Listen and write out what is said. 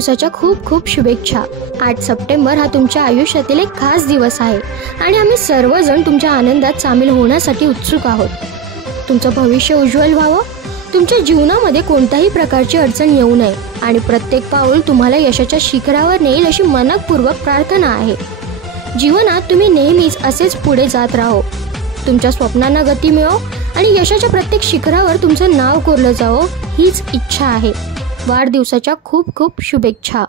वाढदिवसाच्या खूप खूप शुभेच्छा। 8 सप्टेंबर हा तुमच्या आयुष्यातील एक खास दिवस आहे आणि आम्ही सर्वजण तुमच्या आनंदात सामील होण्यासाठी उत्सुक आहोत। तुमचं भविष्य उज्ज्वल व्हावं, तुमच्या जीवनामध्ये कोणत्याही प्रकारची अडचण येऊ नये आणि प्रत्येक पाऊल तुम्हाला यशाच्या शिखरावर नेईल अशी मनपूर्वक प्रार्थना आहे। जीवनात तुम्ही नेहमीच असेच पुढे जात राहो, तुमच्या स्वप्नांना गती मिळो आणि यशाच्या प्रत्येक शिखरावर तुमचं नाव कोरलं जावं हीच इच्छा आहे। वाढदिवसाच्या खूप खूप शुभेच्छा।